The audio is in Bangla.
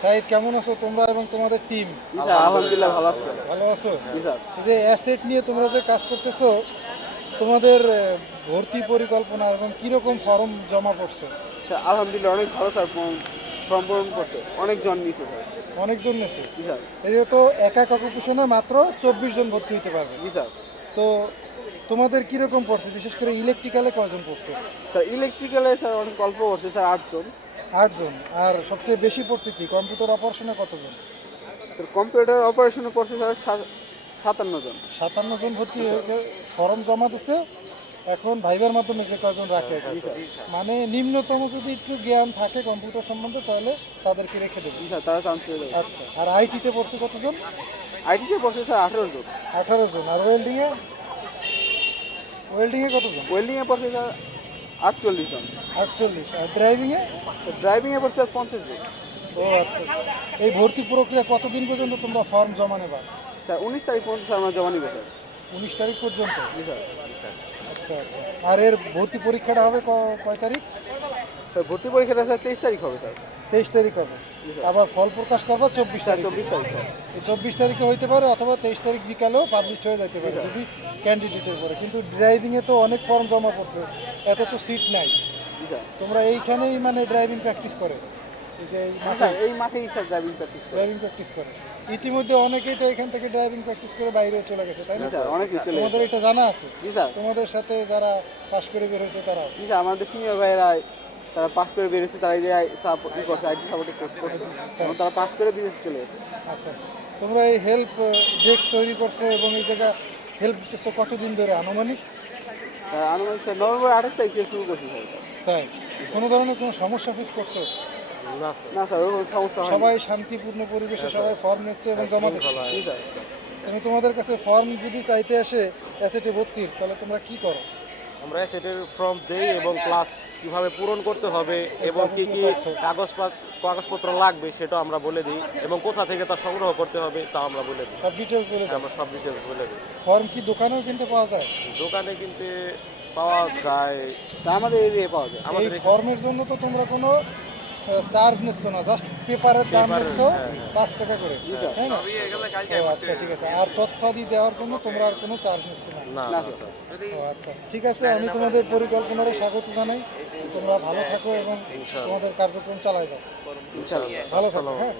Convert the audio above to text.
সাইদ কেমন আছো তোমরা এবং তোমাদের টিম আলহামদুলিল্লাহ ভালো আছি। ভালো আছো? যে অ্যাসেট নিয়ে তোমরা যে কাজ করতেছো তোমাদের ভর্তি পরিকল্পনা এবং কীরকম ফর্ম জমা পড়ছে? স্যার আলহামদুলিল্লাহ অনেক ভালো স্যার ফর্ম পূরণ করছে। অনেক জন নিয়েছে স্যার। অনেকজন নেছে? জি স্যার। এই যে তো একা কাকুকুশনে মাত্র চব্বিশ জন ভর্তি হতে পারবে। জি স্যার। তো তোমাদের কীরকম পড়ছে? বিশেষ করে ইলেকট্রিক্যালে কয়জন পড়ছে? স্যার ইলেকট্রিক্যালে স্যার অনেক অল্প করছে স্যার আটজন। আটজন। আর সবচেয়ে বেশি পড়ছে কি? কম্পিউটার অপারেশনে কতজন? কম্পিউটার অপারেশনে পড়ছে সাতান্ন জন। সাতান্ন জন ভর্তি হয়ে ফর্ম জমা দিছে। এখন ভাইবার মাধ্যমে যে কয়জন রাখে। মানে নিম্নতম যদি একটু জ্ঞান থাকে কম্পিউটার সম্বন্ধে তাহলে তাদেরকে রেখে দেবে। তারা চান্স আচ্ছা আর আইটিতে পড়ছে কতজন? আইটিতে পড়ছে স্যার আঠেরো জন। আঠারো জন। আর ওয়েল্ডিংয়ে ওয়েল্ডিংয়ে কতজন? ওয়েল্ডিংয়ে পড়ছে স্যার আটচল্লিশ জন। আটচল্লিশ। আর ড্রাইভিংয়ে ড্রাইভিংয়ে এবার স্যার পঞ্চাশ জন। ও আচ্ছা। এই ভর্তি প্রক্রিয়া কতদিন পর্যন্ত তোমরা ফর্ম জমা নেবা? স্যার উনিশ তারিখ পর্যন্ত স্যার আমরা জমা নিব স্যার। উনিশ তারিখ পর্যন্ত? জি স্যার। আচ্ছা আচ্ছা। আর এর ভর্তি পরীক্ষাটা হবে কয় তারিখ? স্যার ভর্তি পরীক্ষাটা স্যার তেইশ তারিখ হবে স্যার। তেইশ তারিখ হবে। আবার ফল প্রকাশ করব চব্বিশ তারিখ। চব্বিশ তারিখ। চব্বিশ তারিখে হইতে পারে অথবা তেইশ তারিখ বিকালেও পাবলিশ হয়ে যেতে পারে যদি ক্যান্ডিডেটের পরে কিন্তু ড্রাইভিংয়ে তো অনেক ফর্ম জমা পড়ছে এত তো সিট নাই। তোমরা এইখানেই মানে ড্রাইভিং প্র্যাকটিস করে। যে এই মাঠে এই মাঠেই ড্রাইভিং প্র্যাকটিস করে। ড্রাইভিং প্র্যাকটিস করে। ইতিমধ্যে অনেকেই তো এখান থেকে ড্রাইভিং প্র্যাকটিস করে বাইরে চলে গেছে তাই না? অনেকে চলে তোমাদের এটা জানা আছে? জি স্যার। তোমাদের সাথে যারা করে বের হয়েছে তারা জি স্যার আমাদের সিনিয়র ভাইয়েরা তারা পাস করে বেরিয়েছে তারা এই যে সাপোর্ট করছে আইটি সাপোর্টের কোর্স করছে এবং তারা পাস করে বিদেশ চলে গেছে। আচ্ছা আচ্ছা। তোমরা এই হেল্প ডেস্ক তৈরি করছ এবং এই জায়গা হেল্প দিতেছো কতদিন ধরে আনুমানিক? আনুমানিক স্যার নভেম্বর আঠাশ তারিখ থেকে শুরু করছি স্যার। তাই? কোনো ধরনের কোনো সমস্যা ফেস করছ? না স্যার ওরকম সমস্যা সবাই শান্তিপূর্ণ পরিবেশে সবাই ফর্ম নিচ্ছে এবং জমা দিচ্ছে। তুমি তোমাদের কাছে ফর্ম যদি চাইতে আসে অ্যাসেটে ভর্তির তাহলে তোমরা কি করো? আমরা সেটের ফর্ম দেই এবং ক্লাস কীভাবে পূরণ করতে হবে এবং কি কি কাগজপত্র কাগজপত্র লাগবে সেটা আমরা বলে দিই এবং কোথা থেকে তা সংগ্রহ করতে হবে তা আমরা বলে দিই। সব ডিটেলস বলে দিই। আমরা সব ডিটেলস বলে দিই। ফর্ম কি দোকানেও কিনতে পাওয়া যায়? দোকানে কিনতে পাওয়া যায়। তা আমাদের এরিয়ায় পাওয়া যায়। আমাদের ফর্মের জন্য তো তোমরা কোনো চার্জ নিচ্ছ না জাস্ট পেপারের দাম নিচ্ছ হ্যাঁ। পাঁচ টাকা করে। তাই না? আচ্ছা ঠিক আছে। আর তথ্যাদি দেওয়ার জন্য তোমরা আর কোনো চার্জ নিচ্ছ না। আচ্ছা ঠিক আছে আমি তোমাদের পরিকল্পনারে স্বাগত জানাই। তোমরা ভালো থাকো এবং তোমাদের কার্যক্রম চালাই যাও। ভালো থাকো হ্যাঁ।